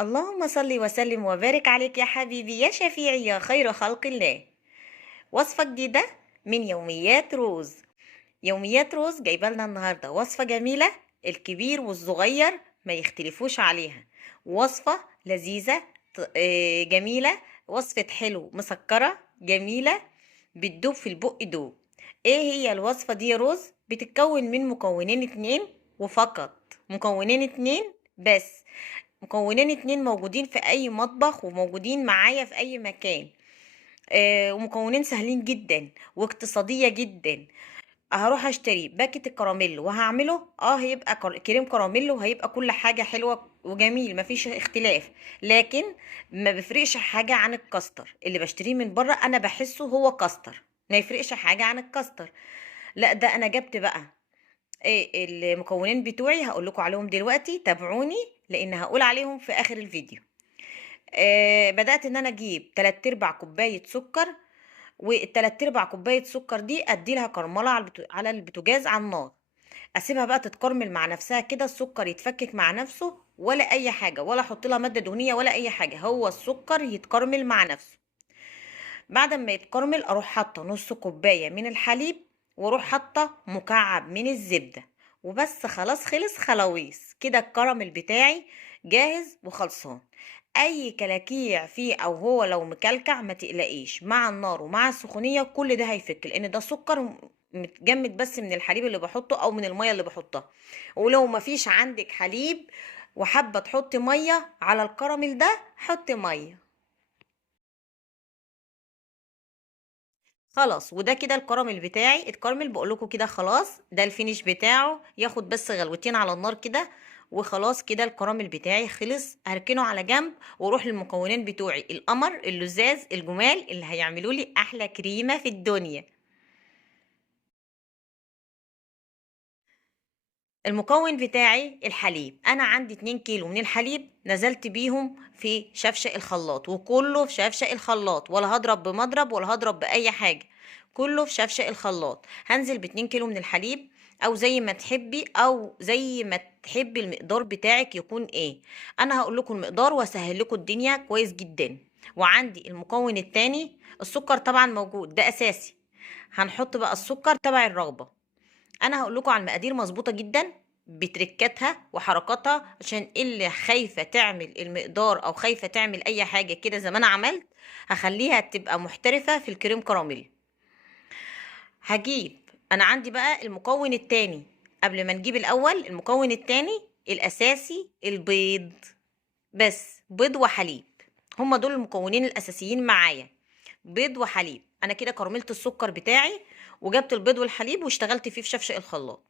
اللهم صل وسلم وبارك عليك يا حبيبي يا شفيعي يا خير خلق الله. وصفة جديدة من يوميات روز. يوميات روز جايبه لنا النهارده وصفة جميلة، الكبير والصغير ما يختلفوش عليها. وصفة لذيذة، جميلة. وصفة حلو مسكرة جميلة، بتدوب في البق دوب. ايه هي الوصفة دي يا روز؟ بتتكون من مكونين اتنين وفقط، مكونين اتنين بس. مكونين اتنين موجودين في اي مطبخ وموجودين معايا في اي مكان. ومكونين سهلين جدا واقتصادية جدا. هروح اشتري باكت الكراميل وهعمله، هيبقى كريم كراميل، وهيبقى كل حاجة حلوة وجميل، مفيش اختلاف. لكن ما بيفرقش حاجة عن الكاستر اللي بشتريه من بره، انا بحسه هو كاستر، ما يفرقش حاجة عن الكاستر. لا، ده انا جبت بقى ايه المكونين بتوعي، هقول لكم عليهم دلوقتي، تابعوني لان هقول عليهم في اخر الفيديو. بدأت ان انا اجيب 3 ارباع كوباية سكر، والتلات ارباع كوباية سكر دي ادي لها كرملة على البوتاجاز على النار. اسيبها بقى تتكرمل مع نفسها كده، السكر يتفكك مع نفسه، ولا اي حاجة، ولا احط لها مادة دهنية ولا اي حاجة، هو السكر يتكرمل مع نفسه. بعد ما يتكرمل اروح حاطه نص كوبايه من الحليب، واروح حاطه مكعب من الزبده، وبس. خلاص، خلص خلاويص كده، الكراميل بتاعي جاهز وخلصان. اي كلاكيع فيه او هو لو مكلكع ما تقلقيش، مع النار ومع السخونيه كل ده هيفك، لان ده سكر متجمد بس من الحليب اللي بحطه او من الميه اللي بحطها. ولو ما فيش عندك حليب وحابه تحطي ميه على الكراميل ده، حطي ميه. خلاص، وده كده الكراميل بتاعي اتكرمل، بقول لكم كده خلاص، ده الفينيش بتاعه، ياخد بس غلوتين على النار كده. وخلاص كده الكراميل بتاعي خلص، هركنه على جنب واروح للمكونين بتوعي القمر اللزاز الجمال اللي هيعملوا لي احلى كريمه في الدنيا. المكون بتاعي الحليب، انا عندي 2 كيلو من الحليب، نزلت بيهم في شفشق الخلاط، وكله في شفشق الخلاط، ولا هضرب بمضرب ولا هضرب باي حاجه، كله في شفشق الخلاط. هنزل ب2 كيلو من الحليب، او زي ما تحبي، او زي ما تحبي المقدار بتاعك يكون ايه. انا هقول لكم المقدار واسهل لكم الدنيا كويس جدا. وعندي المكون التاني، السكر طبعا موجود، ده اساسي. هنحط بقى السكر تبع الرغبه. انا هقول لكم على المقادير مظبوطه جدا بتركاتها وحركاتها، عشان اللي خايفه تعمل المقدار او خايفه تعمل اي حاجه كده زي ما انا عملت، هخليها تبقى محترفه في الكريم كراميل. هجيب، انا عندي بقى المكون التاني. قبل ما نجيب الاول المكون التاني الاساسي، البيض. بس بيض وحليب، هما دول المكونين الاساسيين معايا. بيض وحليب. انا كده كرملت السكر بتاعي، وجبت البيض والحليب واشتغلت فيه في شفشق الخلاط.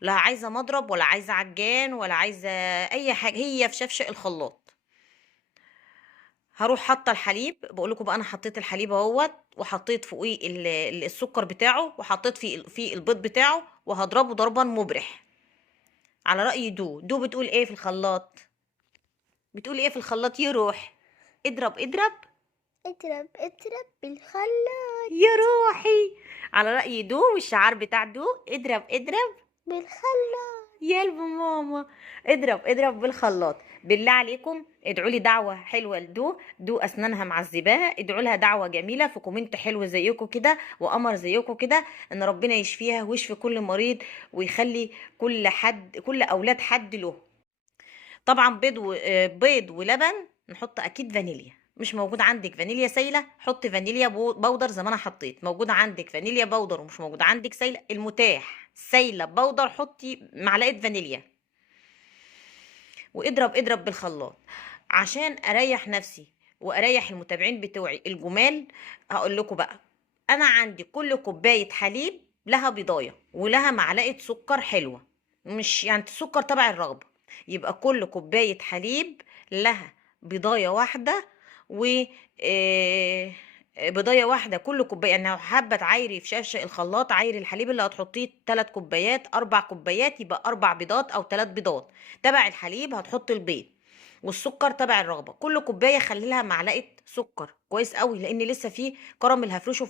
لا عايزه مضرب ولا عايزه عجان ولا عايزه اي حاجه، هي في شفشق الخلاط. هروح حاطه الحليب، بقول لكم بقى انا حطيت الحليب اهوت، وحطيت فوقيه السكر بتاعه، وحطيت فيه البيض بتاعه، وهضربه ضربا مبرح. على رأي دو بتقول ايه في الخلاط؟ بتقول ايه في الخلاط يروح؟ اضرب اضرب. اضرب اضرب بالخلاط. يا روحي، على رأي دو والشعار بتاع دو، اضرب اضرب. بالخلاط. يا قلب ماما، اضرب اضرب بالخلاط. بالله عليكم ادعوا لي دعوة حلوة دو اسنانها معذباها، ادعوا لها دعوة جميلة في كومنت حلو زيكم كده وقمر زيكم كده، ان ربنا يشفيها ويشفي كل مريض، ويخلي كل اولاد حد له. طبعا بيض ولبن، نحط اكيد فانيليا. مش موجود عندك فانيليا سايله، حطي فانيليا بودر زي ما انا حطيت. موجود عندك فانيليا بودر ومش موجود عندك سايله، المتاح سايله بودر، حطي معلقه فانيليا. واضرب اضرب بالخلاط عشان اريح نفسي واريح المتابعين بتوعي الجمال. هقول لكم بقى، انا عندي كل كوبايه حليب لها بيضايه ولها معلقه سكر حلوه، مش يعني السكر تبع الرغبه. يبقى كل كوبايه حليب لها بيضايه واحده، و بيضايه واحده كل كوبايه. يعني لو حابه تعايري في شاشه الخلاط، عايري الحليب اللي هتحطيه 3 كوبايات 4 كوبايات، يبقى 4 بيضات او 3 بيضات. تبع الحليب هتحط البيض، والسكر تبع الرغبه. كل كوبايه خلي لها معلقه سكر كويس قوي، لان لسه في كراميل هفرشه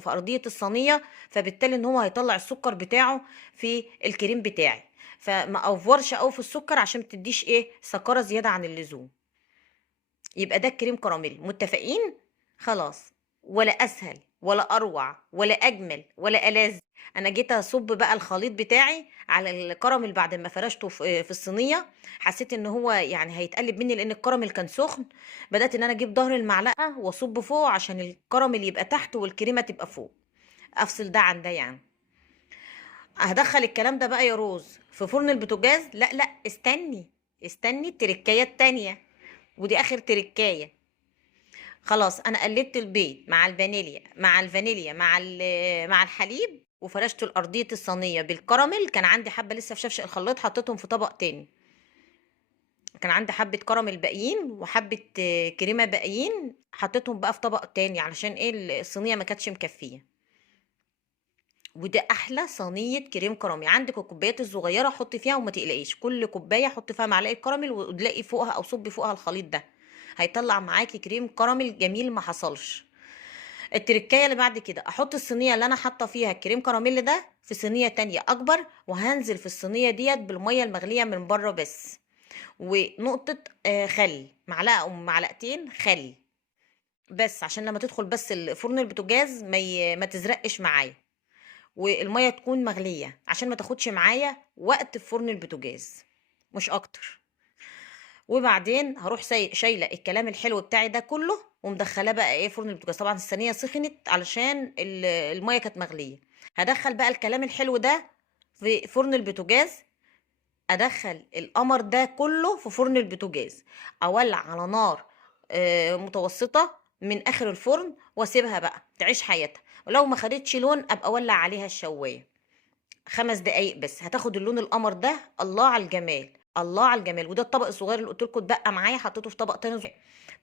في ارضيه الصينيه، فبالتالي ان هو هيطلع السكر بتاعه في الكريم بتاعي. فما افورش قوي في السكر عشان ما تديش ايه سكره زياده عن اللزوم. يبقى ده الكريم كراميل. متفقين؟ خلاص. ولا اسهل ولا اروع ولا اجمل ولا ألذ. انا جيت اصب بقى الخليط بتاعي على الكراميل بعد ما فرشته في الصينيه. حسيت ان هو يعني هيتقلب مني لان الكراميل كان سخن. بدات ان انا اجيب ظهر المعلقه واصب فوق عشان الكراميل يبقى تحت والكريمه تبقى فوق. افصل ده عن ده يعني. هدخل الكلام ده بقى يا روز في فرن البوتاجاز. لا لا، استني. استني التركايه التانية، ودي اخر تركايه. خلاص، انا قلبت البيض مع الفانيليا مع الحليب، وفرشت الارضيه الصينيه بالكراميل. كان عندي حبه لسه في شفشق الخلاط، حطيتهم في طبق تاني. كان عندي حبه كراميل باقيين وحبه كريمه باقيين، حطيتهم بقى في طبق تاني علشان ايه الصينيه ما كانتش مكفيه. وده احلى صينيه كريم كراميل. عندك الكوبايات الصغيره حطي فيها وما تقلقيش، كل كوبايه حطي فيها معلقه كراميل وتلاقي فوقها او صبي فوقها الخليط ده، هيطلع معاكي كريم كراميل جميل ما حصلش. التركايه اللي بعد كده، احط الصينيه اللي انا حاطه فيها الكريم كراميل ده في صينيه تانية اكبر، وهنزل في الصينيه ديت بالميه المغليه من بره بس، ونقطه خل، معلقه او معلقتين خل بس، عشان لما تدخل بس فرن البوتاجاز ما تزرقش معايا، والميه تكون مغليه عشان ما تاخدش معايا وقت في فرن البوتاجاز، مش اكتر. وبعدين هروح شايله الكلام الحلو بتاعي ده كله ومدخلاه بقى ايه فرن البوتاجاز. طبعا الصينيه سخنت علشان الميه كانت مغليه. هدخل بقى الكلام الحلو ده في فرن البوتاجاز. ادخل القمر ده كله في فرن البوتاجاز، اولع على نار متوسطه من اخر الفرن، واسيبها بقى تعيش حياتها. ولو ما خدتش لون ابقى اولع عليها الشوايه 5 دقايق بس، هتاخد اللون القمر ده. الله على الجمال، الله على الجمال. وده الطبق الصغير اللي قلت لكم اتبقى معايا، حطيته في طبق تاني صغير.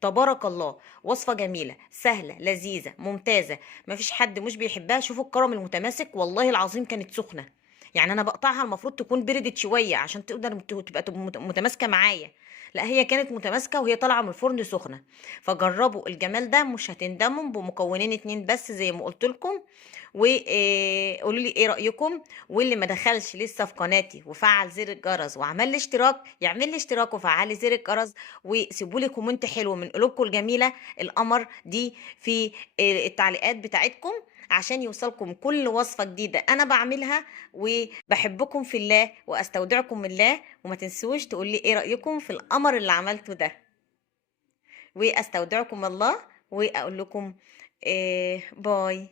تبارك الله، وصفه جميله سهله لذيذه ممتازه، مفيش حد مش بيحبها. شوفوا الكرم المتماسك، والله العظيم كانت سخنه. يعني انا بقطعها المفروض تكون بردت شويه عشان تقدر تبقى متماسكه معايا. لا، هي كانت متماسكه وهي طالعه من الفرن سخنه. فجربوا الجمال ده، مش هتندموا. بمكونين 2 بس زي ما قلت لكم. وقولوا لي ايه رايكم. واللي ما دخلش لسه في قناتي وفعل زر الجرس وعمل لي اشتراك، يعمل لي اشتراك وفعل زر الجرس، وسيبوا لي كومنت حلو من قلوبكم الجميله القمر دي في التعليقات بتاعتكم، عشان يوصلكم كل وصفه جديده انا بعملها. وبحبكم في الله واستودعكم الله. وما تنسوش تقول لي ايه رايكم في القمر اللي عملته ده. واستودعكم الله، واقول لكم باي.